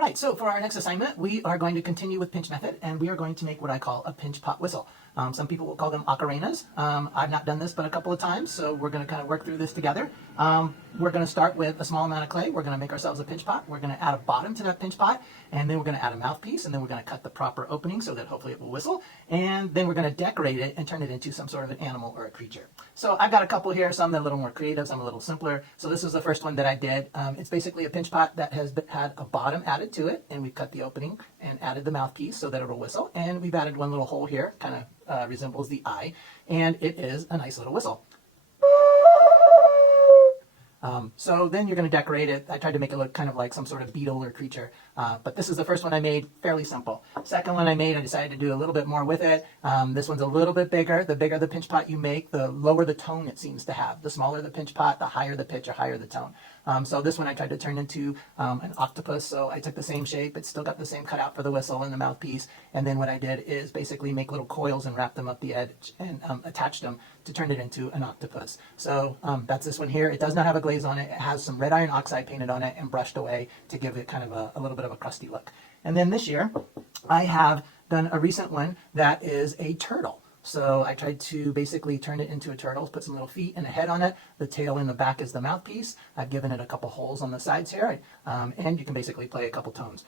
right, so for our next assignment, we are going to continue with pinch method, and we are going to make what I call a pinch pot whistle. Some people will call them ocarenas. I've not done this but a couple of times, so we're going to kind of work through this together. We're going to start with a small amount of clay. We're going to make ourselves a pinch pot. We're going to add a bottom to that pinch pot, and then we're going to add a mouthpiece, and then we're going to cut the proper opening so that hopefully it will whistle, and then we're going to decorate it and turn it into some sort of an animal or a creature. So I've got a couple here, some that are a little more creative, some a little simpler. So this is the first one that I did. It's basically a pinch pot that has had a bottom added to it, and we've cut the opening and added the mouthpiece so that it'll whistle, and we've added one little hole here, kind of resembles the eye, and it is a nice little whistle. So then you're going to decorate it. I tried to make it look kind of like some sort of beetle or creature, but this is the first one I made, fairly simple. Second one I made, I decided to do a little bit more with it. This one's a little bit bigger. The bigger the pinch pot you make, the lower the tone it seems to have. The smaller the pinch pot, the higher the pitch or higher the tone. So this one I tried to turn into an octopus, so I took the same shape. It's still got the same cutout for the whistle and the mouthpiece, and then what I did is basically make little coils and wrap them up the edge and attach them to turn it into an octopus. So that's this one here. It does not have a glaze on it. It has some red iron oxide painted on it and brushed away to give it kind of a little bit of a crusty look. And then this year I have done a recent one that is a turtle. So I tried to basically turn it into a turtle, put some little feet and a head on it. The tail in the back is the mouthpiece. I've given it a couple holes on the sides here, and you can basically play a couple tones.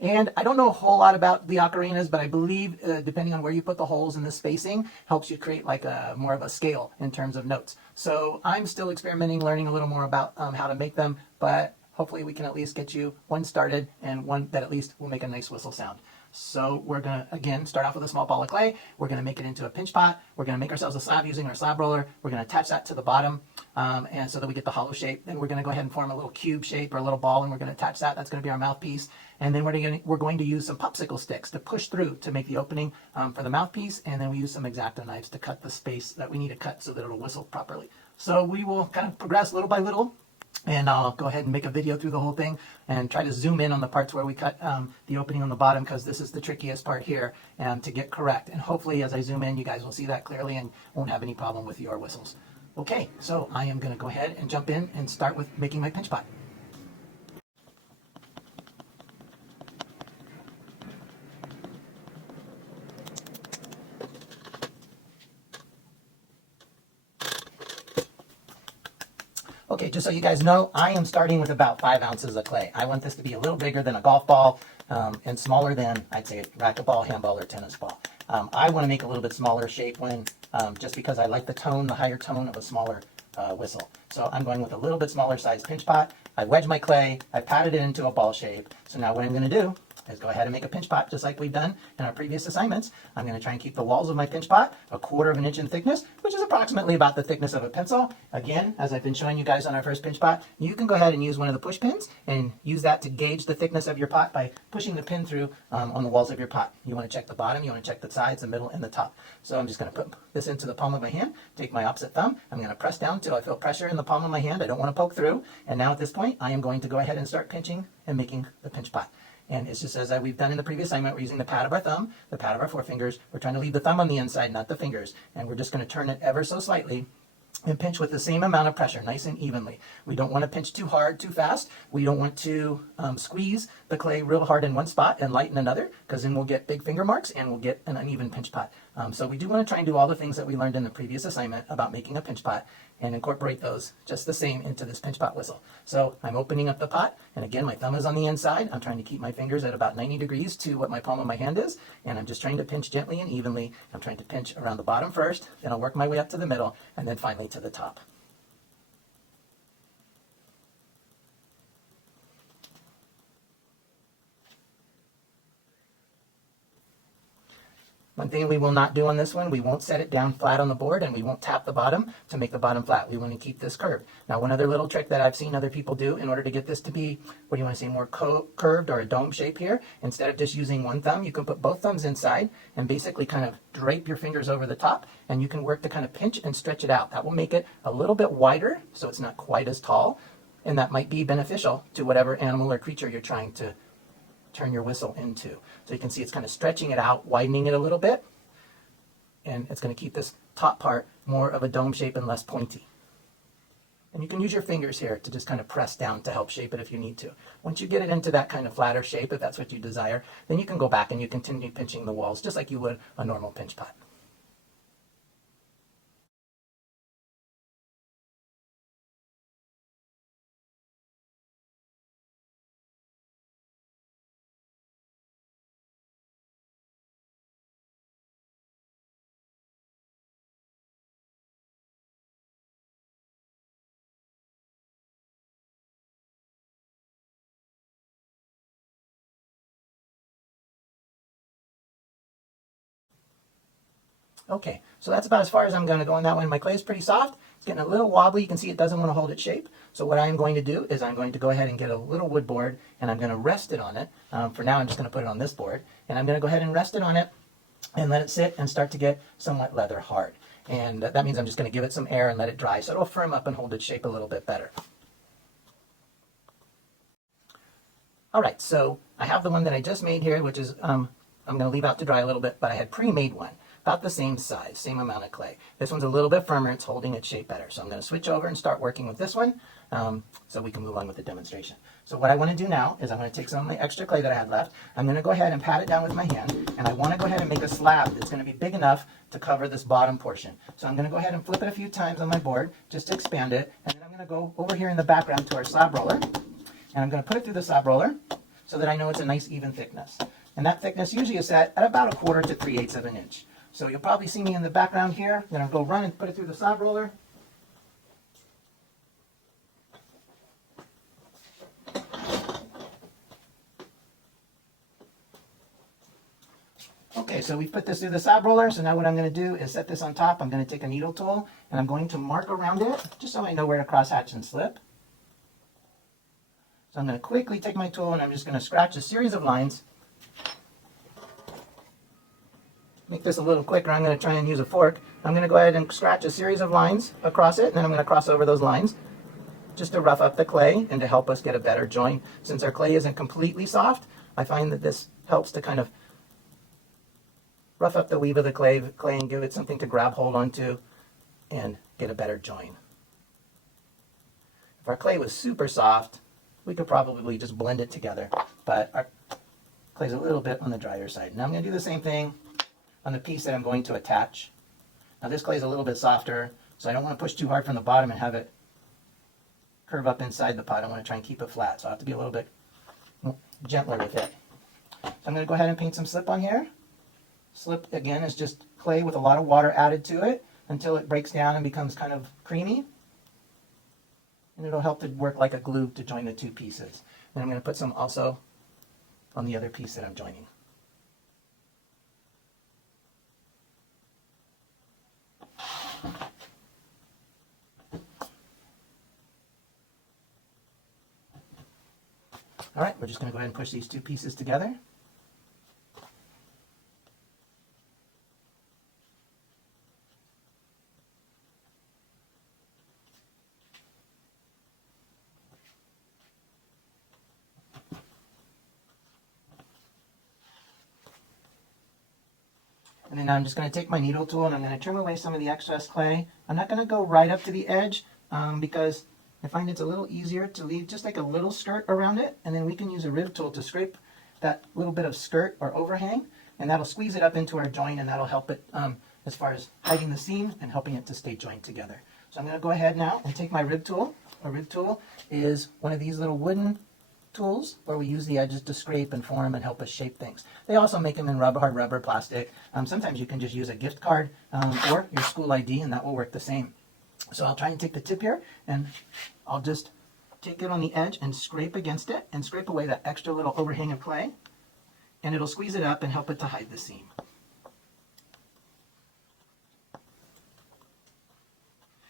And I don't know a whole lot about the ocarenas, but I believe depending on where you put the holes in the spacing helps you create like more of a scale in terms of notes. So I'm still experimenting, learning a little more about how to make them, but hopefully we can at least get you one started and one that at least will make a nice whistle sound. So we're going to, again, start off with a small ball of clay. We're going to make it into a pinch pot. We're going to make ourselves a slab using our slab roller. We're going to attach that to the bottom and so that we get the hollow shape. Then we're going to go ahead and form a little cube shape or a little ball, and we're going to attach that. That's going to be our mouthpiece. And then we're going to use some popsicle sticks to push through to make the opening for the mouthpiece. And then we use some X-Acto knives to cut the space that we need to cut so that it'll whistle properly. So we will kind of progress little by little. And I'll go ahead and make a video through the whole thing and try to zoom in on the parts where we cut the opening on the bottom, because this is the trickiest part here to get correct. And hopefully as I zoom in, you guys will see that clearly and won't have any problem with your whistles. Okay, so I am going to go ahead and jump in and start with making my pinch pot. Okay, just so you guys know, I am starting with about 5 ounces of clay. I want this to be a little bigger than a golf ball and smaller than, I'd say, a racquetball, handball, or tennis ball. I want to make a little bit smaller shape one just because I like the tone, the higher tone of a smaller whistle. So I'm going with a little bit smaller size pinch pot. I wedged my clay, I patted it into a ball shape. So now what I'm going to do is go ahead and make a pinch pot just like we've done in our previous assignments. I'm going to try and keep the walls of my pinch pot 1/4 of an inch in thickness, which is approximately about the thickness of a pencil. Again, as I've been showing you guys on our first pinch pot, you can go ahead and use one of the push pins and use that to gauge the thickness of your pot by pushing the pin through on the walls of your pot. You want to check the bottom, you want to check the sides, the middle, and the top. So I'm just going to put this into the palm of my hand, take my opposite thumb, I'm going to press down until I feel pressure in the palm of my hand. I don't want to poke through. And now at this point, I am going to go ahead and start pinching and making the pinch pot. And it's just as we've done in the previous assignment, we're using the pad of our thumb, the pad of our forefingers. We're trying to leave the thumb on the inside, not the fingers. And we're just going to turn it ever so slightly and pinch with the same amount of pressure, nice and evenly. We don't want to pinch too hard, too fast. We don't want to squeeze the clay real hard in one spot and light in another, because then we'll get big finger marks and we'll get an uneven pinch pot. So we do want to try and do all the things that we learned in the previous assignment about making a pinch pot and incorporate those just the same into this pinch pot whistle. So I'm opening up the pot, and again, my thumb is on the inside. I'm trying to keep my fingers at about 90 degrees to what my palm of my hand is, and I'm just trying to pinch gently and evenly. I'm trying to pinch around the bottom first, then I'll work my way up to the middle, and then finally to the top. One thing we will not do on this one, we won't set it down flat on the board, and we won't tap the bottom to make the bottom flat. We want to keep this curved. Now, one other little trick that I've seen other people do in order to get this to be, what do you want to say, more curved or a dome shape here, instead of just using one thumb, you can put both thumbs inside and basically kind of drape your fingers over the top, and you can work to kind of pinch and stretch it out. That will make it a little bit wider, so it's not quite as tall, and that might be beneficial to whatever animal or creature you're trying to turn your whistle into. So you can see it's kind of stretching it out, widening it a little bit, and it's going to keep this top part more of a dome shape and less pointy. And you can use your fingers here to just kind of press down to help shape it if you need to. Once you get it into that kind of flatter shape, if that's what you desire, then you can go back and you continue pinching the walls just like you would a normal pinch pot. Okay, so that's about as far as I'm going to go on that one. My clay is pretty soft. It's getting a little wobbly. You can see it doesn't want to hold its shape. So what I'm going to do is I'm going to go ahead and get a little wood board and I'm going to rest it on it. For now, I'm just going to put it on this board. And I'm going to go ahead and rest it on it and let it sit and start to get somewhat leather hard. And that means I'm just going to give it some air and let it dry so it'll firm up and hold its shape a little bit better. All right, so I have the one that I just made here, which is, I'm going to leave out to dry a little bit, but I had pre-made one. About the same size, same amount of clay. This one's a little bit firmer, it's holding its shape better. So I'm going to switch over and start working with this one so we can move on with the demonstration. So what I want to do now is I'm going to take some of my extra clay that I had left. I'm going to go ahead and pat it down with my hand, and I want to go ahead and make a slab that's going to be big enough to cover this bottom portion. So I'm going to go ahead and flip it a few times on my board just to expand it, and then I'm going to go over here in the background to our slab roller, and I'm going to put it through the slab roller so that I know it's a nice even thickness. And that thickness usually is set at about 1/4 to 3/8 of an inch. So you'll probably see me in the background here. I'm going to go run and put it through the slab roller. Okay, so we've put this through the slab roller. So now what I'm going to do is set this on top. I'm going to take a needle tool and I'm going to mark around it just so I know where to cross hatch and slip. So I'm going to quickly take my tool and I'm just going to scratch a series of lines. Make this a little quicker, I'm going to try and use a fork. I'm going to go ahead and scratch a series of lines across it, and then I'm going to cross over those lines just to rough up the clay and to help us get a better joint. Since our clay isn't completely soft, I find that this helps to kind of rough up the weave of the clay and give it something to grab hold onto and get a better joint. If our clay was super soft, we could probably just blend it together, but our clay's a little bit on the drier side. Now I'm going to do the same thing on the piece that I'm going to attach. Now this clay is a little bit softer, so I don't want to push too hard from the bottom and have it curve up inside the pot. I want to try and keep it flat, so I have to be a little bit gentler with it. So I'm going to go ahead and paint some slip on here. Slip, again, is just clay with a lot of water added to it until it breaks down and becomes kind of creamy. And it'll help to work like a glue to join the two pieces. And I'm going to put some also on the other piece that I'm joining. All right, we're just going to go ahead and push these two pieces together. And then I'm just going to take my needle tool and I'm going to trim away some of the excess clay. I'm not going to go right up to the edge because I find it's a little easier to leave just like a little skirt around it, and then we can use a riv tool to scrape that little bit of skirt or overhang, and that'll squeeze it up into our joint, and that'll help it as far as hiding the seam and helping it to stay joined together. So I'm going to go ahead now and take my rib tool. A rib tool is one of these little wooden tools where we use the edges to scrape and form and help us shape things. They also make them in hard rubber, plastic. Sometimes you can just use a gift card or your school ID, and that will work the same. So I'll try and take the tip here, and I'll just take it on the edge and scrape against it and scrape away that extra little overhang of clay, and it'll squeeze it up and help it to hide the seam.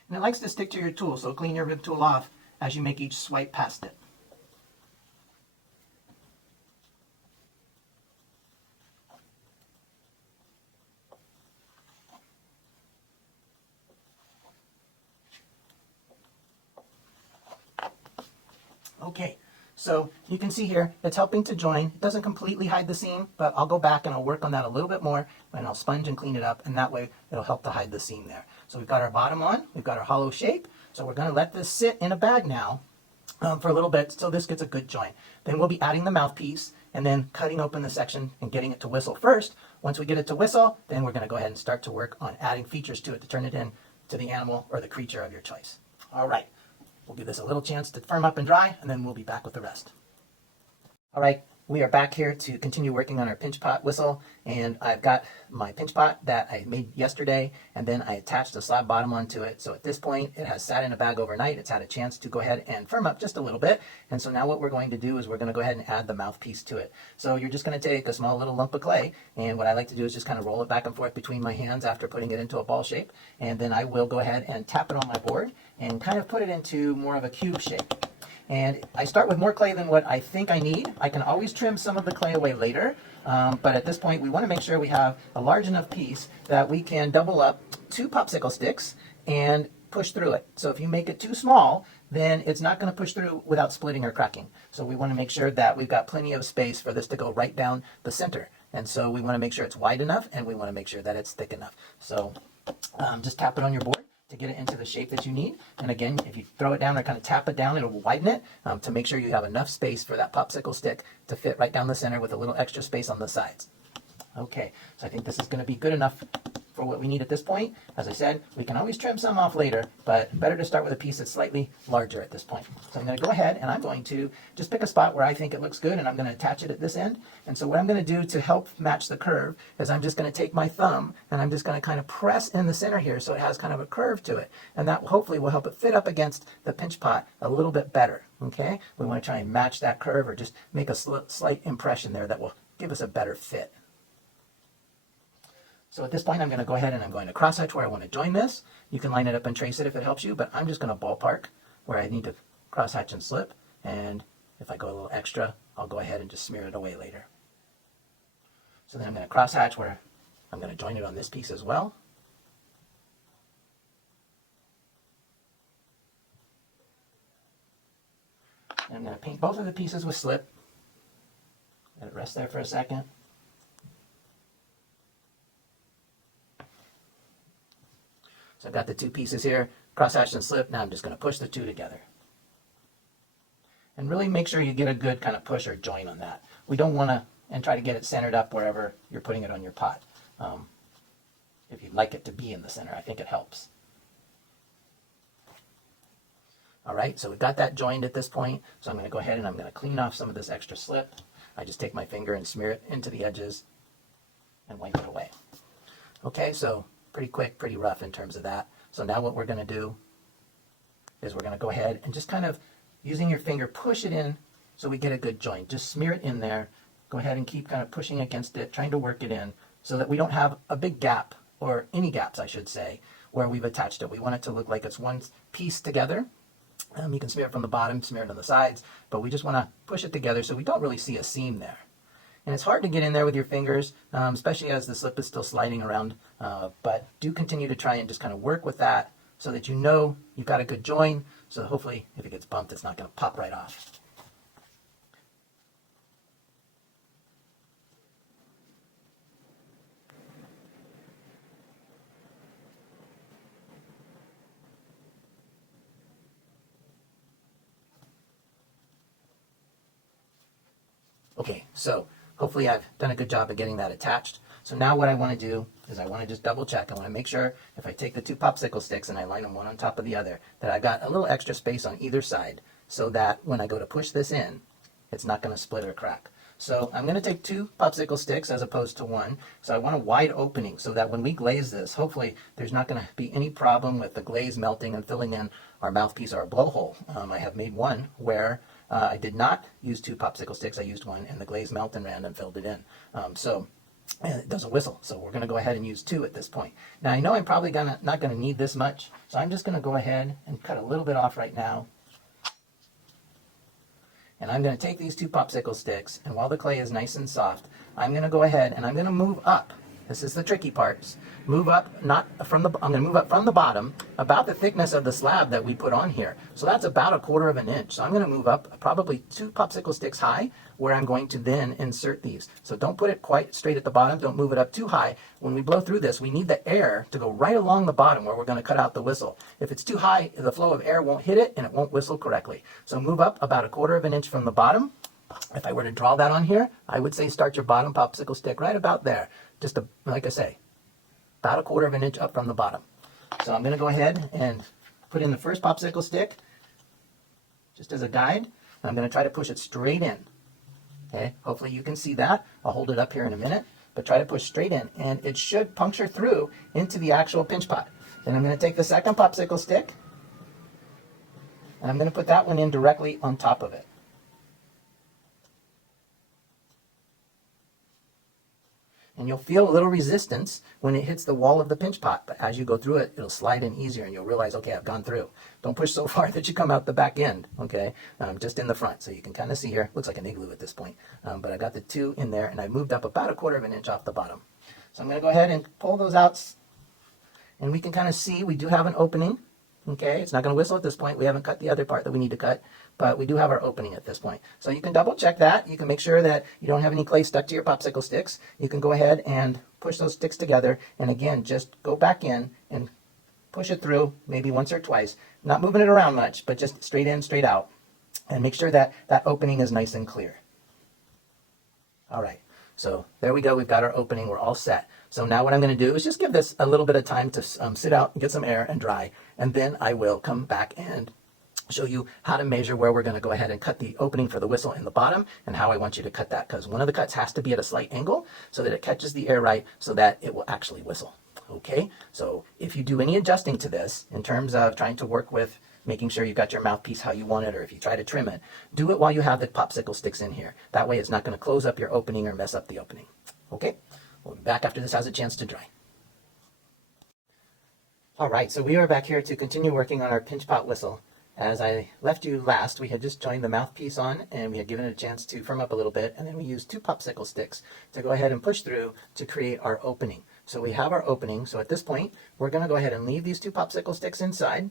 And it likes to stick to your tool, so clean your rib tool off as you make each swipe past it. Okay, so you can see here, it's helping to join. It doesn't completely hide the seam, but I'll go back and I'll work on that a little bit more, and I'll sponge and clean it up, and that way it'll help to hide the seam there. So we've got our bottom on, we've got our hollow shape. So we're going to let this sit in a bag now for a little bit so this gets a good joint. Then we'll be adding the mouthpiece and then cutting open the section and getting it to whistle first. Once we get it to whistle, then we're going to go ahead and start to work on adding features to it to turn it in to the animal or the creature of your choice. All right, we'll give this a little chance to firm up and dry, and then we'll be back with the rest. All right, we are back here to continue working on our pinch pot whistle, and I've got my pinch pot that I made yesterday, and then I attached a slab bottom onto it. So at this point, it has sat in a bag overnight. It's had a chance to go ahead and firm up just a little bit. And so now what we're going to do is we're going to go ahead and add the mouthpiece to it. So you're just going to take a small little lump of clay, and what I like to do is just kind of roll it back and forth between my hands after putting it into a ball shape. And then I will go ahead and tap it on my board and kind of put it into more of a cube shape. And I start with more clay than what I think I need. I can always trim some of the clay away later, but at this point we want to make sure we have a large enough piece that we can double up 2 popsicle sticks and push through it. So if you make it too small, then it's not going to push through without splitting or cracking. So we want to make sure that we've got plenty of space for this to go right down the center. And so we want to make sure it's wide enough, and we want to make sure that it's thick enough. So just tap it on your board to get it into the shape that you need. And again, if you throw it down or kind of tap it down, it'll widen it to make sure you have enough space for that popsicle stick to fit right down the center with a little extra space on the sides. Okay, so I think this is going to be good enough for what we need at this point. As I said, we can always trim some off later, but better to start with a piece that's slightly larger at this point. So I'm going to go ahead and I'm going to just pick a spot where I think it looks good, and I'm going to attach it at this end. And so what I'm going to do to help match the curve is I'm just going to take my thumb and I'm just going to kind of press in the center here so it has kind of a curve to it. And that hopefully will help it fit up against the pinch pot a little bit better. Okay, we want to try and match that curve or just make a slight impression there that will give us a better fit. So at this point, I'm going to go ahead and I'm going to crosshatch where I want to join this. You can line it up and trace it if it helps you, but I'm just going to ballpark where I need to crosshatch and slip. And if I go a little extra, I'll go ahead and just smear it away later. So then I'm going to crosshatch where I'm going to join it on this piece as well. And I'm going to paint both of the pieces with slip. Let it rest there for a second. So I've got the 2 pieces here, crosshatch and slip. Now I'm just going to push the 2 together. And really make sure you get a good kind of push or join on that. We don't want to, and try to get it centered up wherever you're putting it on your pot. If you'd like it to be in the center, I think it helps. All right, so we've got that joined at this point. So I'm going to go ahead and I'm going to clean off some of this extra slip. I just take my finger and smear it into the edges and wipe it away. Okay, so pretty quick, pretty rough in terms of that. So now what we're going to do is we're going to go ahead and just kind of, using your finger, push it in so we get a good joint. Just smear it in there. Go ahead and keep kind of pushing against it, trying to work it in so that we don't have a big gap, or any gaps, I should say, where we've attached it. We want it to look like it's one piece together. You can smear it from the bottom, smear it on the sides, but we just want to push it together so we don't really see a seam there. And it's hard to get in there with your fingers, especially as the slip is still sliding around, but do continue to try and just kind of work with that so that you know you've got a good join, so hopefully if it gets bumped, it's not going to pop right off. Okay, so hopefully I've done a good job of getting that attached. So now what I want to do is I want to just double check. I want to make sure if I take the 2 popsicle sticks and I line them one on top of the other, that I've got a little extra space on either side so that when I go to push this in, it's not going to split or crack. So I'm going to take 2 popsicle sticks as opposed to 1. So I want a wide opening so that when we glaze this, hopefully there's not going to be any problem with the glaze melting and filling in our mouthpiece or our blowhole. I have made one where I did not use 2 popsicle sticks. I used 1, and the glaze melted and ran and filled it in. And it doesn't whistle, so we're going to go ahead and use 2 at this point. Now I know I'm probably not going to need this much, so I'm just going to go ahead and cut a little bit off right now. And I'm going to take these 2 popsicle sticks, and while the clay is nice and soft, I'm going to go ahead and I'm going to move up this is the tricky part. Move up, not from the, I'm going to move up from the bottom about the thickness of the slab that we put on here. So that's about 1/4 of an inch. So I'm going to move up probably 2 popsicle sticks high where I'm going to then insert these. So don't put it quite straight at the bottom. Don't move it up too high. When we blow through this, we need the air to go right along the bottom where we're going to cut out the whistle. If it's too high, the flow of air won't hit it and it won't whistle correctly. So move up about 1/4 of an inch from the bottom. If I were to draw that on here, I would say start your bottom popsicle stick right about there. Just like I say, about 1/4 of an inch up from the bottom. So I'm going to go ahead and put in the first popsicle stick just as a guide. I'm going to try to push it straight in. Okay, hopefully you can see that. I'll hold it up here in a minute, but try to push straight in, and it should puncture through into the actual pinch pot. Then I'm going to take the second popsicle stick, and I'm going to put that one in directly on top of it. And you'll feel a little resistance when it hits the wall of the pinch pot, but as you go through it, it'll slide in easier and you'll realize, okay, I've gone through. Don't push so far that you come out the back end, okay? Just in the front. So you can kind of see here, looks like an igloo at this point, but I got the 2 in there and I moved up about 1/4 of an inch off the bottom. So I'm gonna go ahead and pull those out and we can kind of see we do have an opening, okay? It's not gonna whistle at this point. We haven't cut the other part that we need to cut, but we do have our opening at this point. So you can double check that. You can make sure that you don't have any clay stuck to your popsicle sticks. You can go ahead and push those sticks together. And again, just go back in and push it through maybe once or twice. Not moving it around much, but just straight in, straight out. And make sure that that opening is nice and clear. All right, so there we go. We've got our opening. We're all set. So now what I'm going to do is just give this a little bit of time to sit out and get some air and dry. And then I will come back and show you how to measure where we're going to go ahead and cut the opening for the whistle in the bottom and how I want you to cut that, because one of the cuts has to be at a slight angle so that it catches the air right so that it will actually whistle. Okay, so if you do any adjusting to this in terms of trying to work with making sure you got your mouthpiece how you want it, or if you try to trim it, do it while you have the popsicle sticks in here. That way it's not going to close up your opening or mess up the opening. Okay, we'll be back after this has a chance to dry. All right, so we are back here to continue working on our pinch pot whistle. As I left you last, we had just joined the mouthpiece on and we had given it a chance to firm up a little bit, and then we used 2 popsicle sticks to go ahead and push through to create our opening. So we have our opening. So at this point, we're going to go ahead and leave these 2 popsicle sticks inside.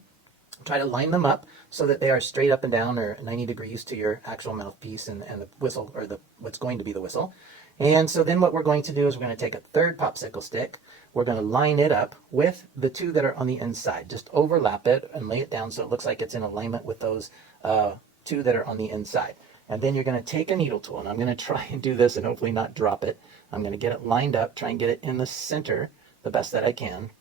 Try to line them up so that they are straight up and down or 90 degrees to your actual mouthpiece and the whistle, or what's going to be the whistle. And so then what we're going to do is we're going to take a 3rd popsicle stick. We're going to line it up with the 2 that are on the inside. Just overlap it and lay it down so it looks like it's in alignment with those 2 that are on the inside. And then you're going to take a needle tool, and I'm going to try and do this and hopefully not drop it. I'm going to get it lined up, try and get it in the center the best that I can.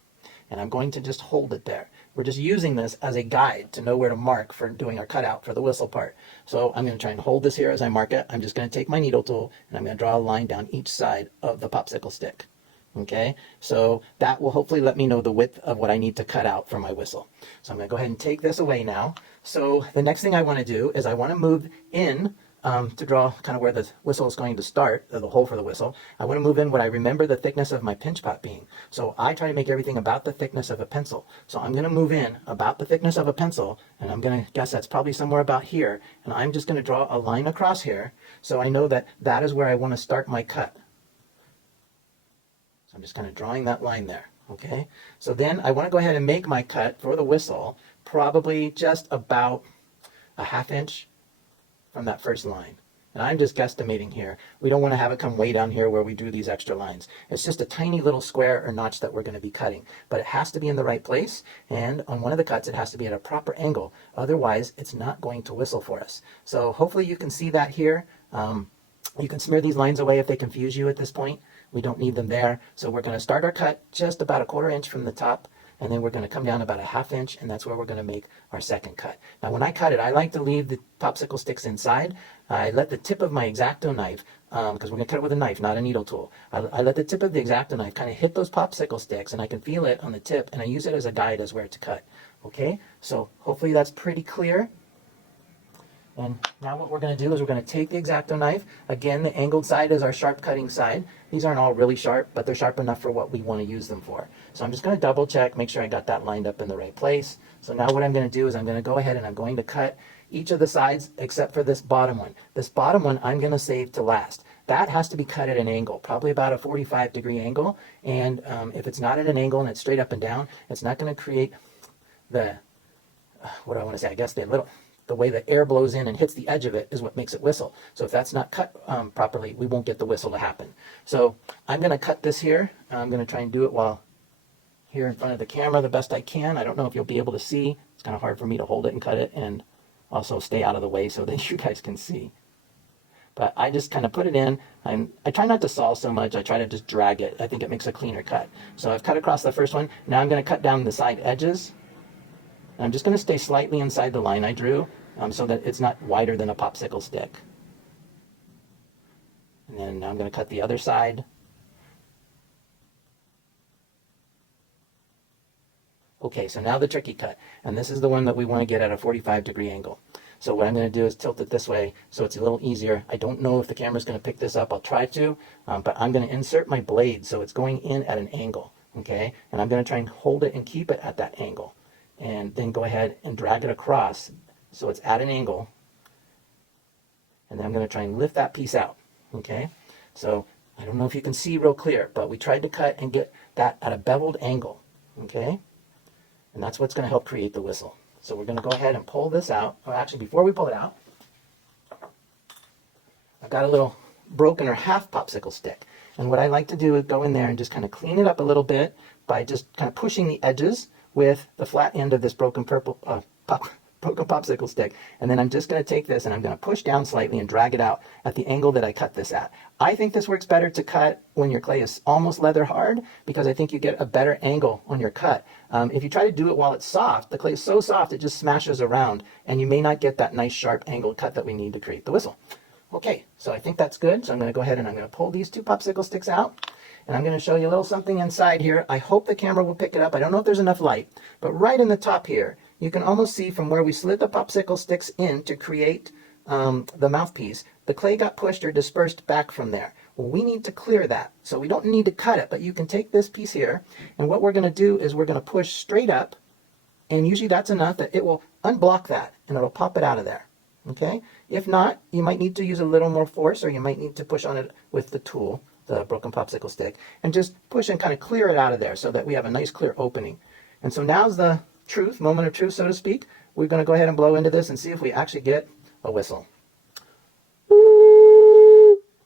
And I'm going to just hold it there. We're just using this as a guide to know where to mark for doing our cutout for the whistle part. So I'm going to try and hold this here as I mark it. I'm just going to take my needle tool and I'm going to draw a line down each side of the popsicle stick. Okay, so that will hopefully let me know the width of what I need to cut out for my whistle. So I'm going to go ahead and take this away now. So the next thing I want to do is I want to move in to draw kind of where the whistle is going to start, the hole for the whistle. I want to move in what I remember the thickness of my pinch pot being. So I try to make everything about the thickness of a pencil. So I'm going to move in about the thickness of a pencil, and I'm going to guess that's probably somewhere about here. And I'm just going to draw a line across here so I know that that is where I want to start my cut. So I'm just kind of drawing that line there. Okay, so then I want to go ahead and make my cut for the whistle probably just about a 1/2 inch from that first line. And I'm just guesstimating here. We don't want to have it come way down here where we drew these extra lines. It's just a tiny little square or notch that we're going to be cutting, but it has to be in the right place, and on one of the cuts it has to be at a proper angle. Otherwise it's not going to whistle for us. So hopefully you can see that here. You can smear these lines away if they confuse you at this point. We don't need them there. So we're going to start our cut just about a 1/4 inch from the top, and then we're going to come down about a 1/2 inch, and that's where we're going to make our second cut. Now when I cut it, I like to leave the popsicle sticks inside. I let the tip of my X-Acto knife, because we're going to cut it with a knife, not a needle tool. I let the tip of the X-Acto knife kind of hit those popsicle sticks, and I can feel it on the tip, and I use it as a guide as where to cut. Okay, so hopefully that's pretty clear. And now what we're going to do is we're going to take the X-Acto knife. Again, the angled side is our sharp cutting side. These aren't all really sharp, but they're sharp enough for what we want to use them for. So I'm just going to double check, make sure I got that lined up in the right place. So now what I'm going to do is I'm going to go ahead and I'm going to cut each of the sides except for this bottom one. This bottom one I'm going to save to last. That has to be cut at an angle, probably about a 45-degree angle. And if it's not at an angle and it's straight up and down, it's not going to create the, what do I want to say, I guess the way the air blows in and hits the edge of it is what makes it whistle. So if that's not cut properly, we won't get the whistle to happen. So I'm going to cut this here. I'm going to try and do it while here in front of the camera the best I can. I don't know if you'll be able to see. It's kind of hard for me to hold it and cut it and also stay out of the way so that you guys can see. But I just kind of put it in. I try not to saw so much. I try to just drag it. I think it makes a cleaner cut. So I've cut across the first one. Now I'm going to cut down the side edges. And I'm just going to stay slightly inside the line I drew so that it's not wider than a popsicle stick. And then now I'm going to cut the other side. Okay, so now the tricky cut. And this is the one that we want to get at a 45-degree angle. So what I'm going to do is tilt it this way so it's a little easier. I don't know if the camera's going to pick this up. I'll try to, but I'm going to insert my blade so it's going in at an angle, okay? And I'm going to try and hold it and keep it at that angle. And then go ahead and drag it across so it's at an angle. And then I'm going to try and lift that piece out, okay? So I don't know if you can see real clear, but we tried to cut and get that at a beveled angle, okay? And that's what's going to help create the whistle. So we're going to go ahead and pull this out. Well, actually, before we pull it out, I've got a little broken or half popsicle stick. And what I like to do is go in there and just kind of clean it up a little bit by just kind of pushing the edges with the flat end of this broken popsicle stick. And then I'm just going to take this and I'm going to push down slightly and drag it out at the angle that I cut this at. I think this works better to cut when your clay is almost leather hard because I think you get a better angle on your cut. If you try to do it while it's soft, the clay is so soft it just smashes around and you may not get that nice sharp angled cut that we need to create the whistle. Okay, so I think that's good. So I'm going to go ahead and I'm going to pull these two popsicle sticks out. And I'm going to show you a little something inside here. I hope the camera will pick it up. I don't know if there's enough light, but right in the top here, you can almost see from where we slid the popsicle sticks in to create the mouthpiece, the clay got pushed or dispersed back from there. Well, we need to clear that. So we don't need to cut it, but you can take this piece here, and what we're going to do is we're going to push straight up, and usually that's enough that it will unblock that, and it'll pop it out of there. Okay? If not, you might need to use a little more force, or you might need to push on it with the tool, the broken popsicle stick, and just push and kind of clear it out of there so that we have a nice clear opening. And so now's the truth, moment of truth, so to speak. We're going to go ahead and blow into this and see if we actually get a whistle.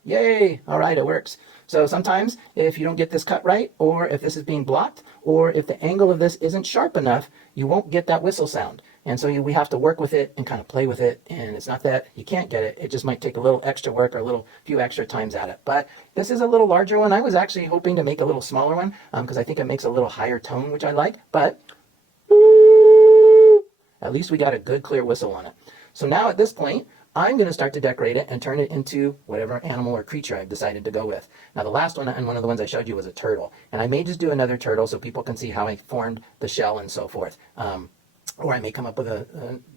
Yay! All right, it works. So sometimes if you don't get this cut right, or if this is being blocked, or if the angle of this isn't sharp enough, you won't get that whistle sound. And so we have to work with it and kind of play with it. And it's not that you can't get it. It just might take a little extra work or a few extra times at it. But this is a little larger one. I was actually hoping to make a little smaller one because I think it makes a little higher tone, which I like. But at least we got a good clear whistle on it. So now at this point, I'm going to start to decorate it and turn it into whatever animal or creature I've decided to go with. Now the last one and one of the ones I showed you was a turtle. And I may just do another turtle so people can see how I formed the shell and so forth. Or I may come up with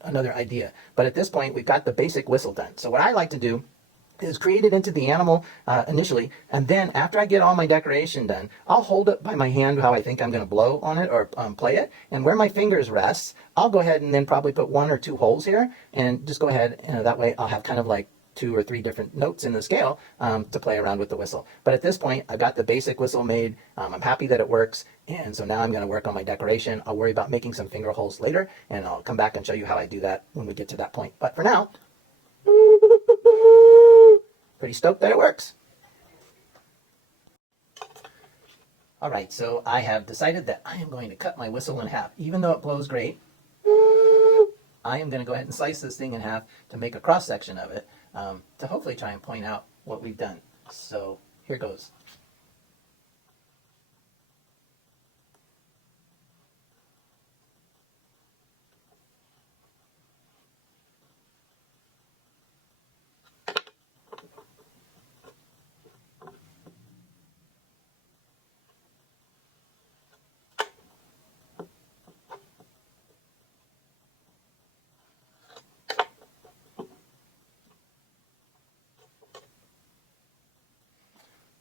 another idea. But at this point, we've got the basic whistle done. So what I like to do is create it into the animal initially, and then after I get all my decoration done, I'll hold it by my hand how I think I'm going to blow on it or play it, and where my fingers rest, I'll go ahead and then probably put 1 or 2 holes here, and just go ahead, that way I'll have kind of like 2 or 3 different notes in the scale to play around with the whistle. But at this point, I've got the basic whistle made. I'm happy that it works, and so now I'm going to work on my decoration. I'll worry about making some finger holes later, and I'll come back and show you how I do that when we get to that point. But for now, pretty stoked that it works. All right, so I have decided that I am going to cut my whistle in half. Even though it blows great, I am going to go ahead and slice this thing in half to make a cross section of it to hopefully try and point out what we've done. So here goes.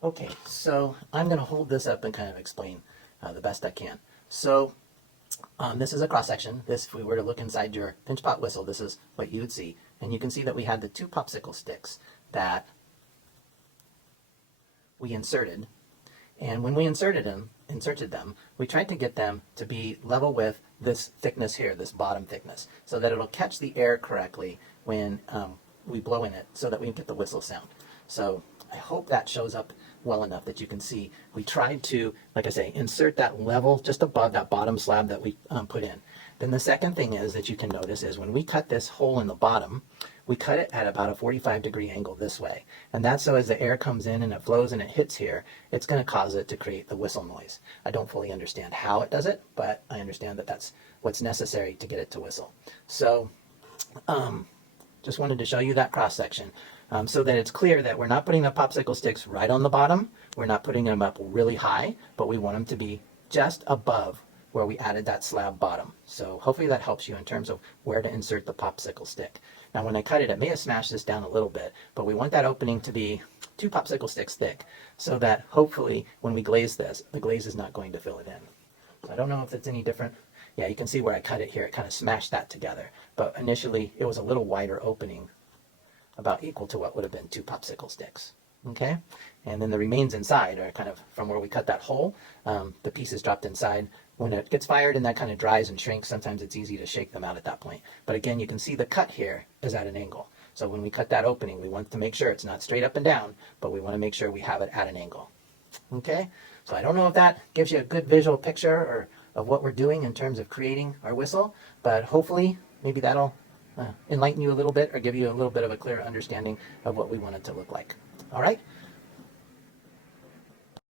Okay, so I'm going to hold this up and kind of explain the best I can. So This is a cross section. This, if we were to look inside your pinch pot whistle, this is what you would see. And you can see that we had the 2 popsicle sticks that we inserted. And when we inserted them, we tried to get them to be level with this thickness here, this bottom thickness, so that it'll catch the air correctly when we blow in it, so that we can get the whistle sound. So I hope that shows up well enough that you can see. We tried to, like I say, insert that level just above that bottom slab that we put in. Then the second thing is that you can notice is when we cut this hole in the bottom, we cut it at about a 45-degree angle this way. And that's so as the air comes in and it flows and it hits here, it's going to cause it to create the whistle noise. I don't fully understand how it does it, but I understand that that's what's necessary to get it to whistle. So just wanted to show you that cross section so that it's clear that we're not putting the popsicle sticks right on the bottom. We're not putting them up really high, but we want them to be just above where we added that slab bottom. So hopefully that helps you in terms of where to insert the popsicle stick. Now when I cut it, it may have smashed this down a little bit, but we want that opening to be 2 popsicle sticks thick so that hopefully when we glaze this, the glaze is not going to fill it in. So I don't know if it's any different. Yeah, you can see where I cut it here. It kind of smashed that together. But initially it was a little wider opening, about equal to what would have been 2 popsicle sticks. Okay, and then the remains inside are kind of from where we cut that hole, the pieces dropped inside. When it gets fired and that kind of dries and shrinks, sometimes it's easy to shake them out at that point. But again, you can see the cut here is at an angle. So when we cut that opening, we want to make sure it's not straight up and down, but we want to make sure we have it at an angle. Okay, so I don't know if that gives you a good visual picture or of what we're doing in terms of creating our whistle, but hopefully maybe that'll enlighten you a little bit or give you a little bit of a clearer understanding of what we want it to look like. All right,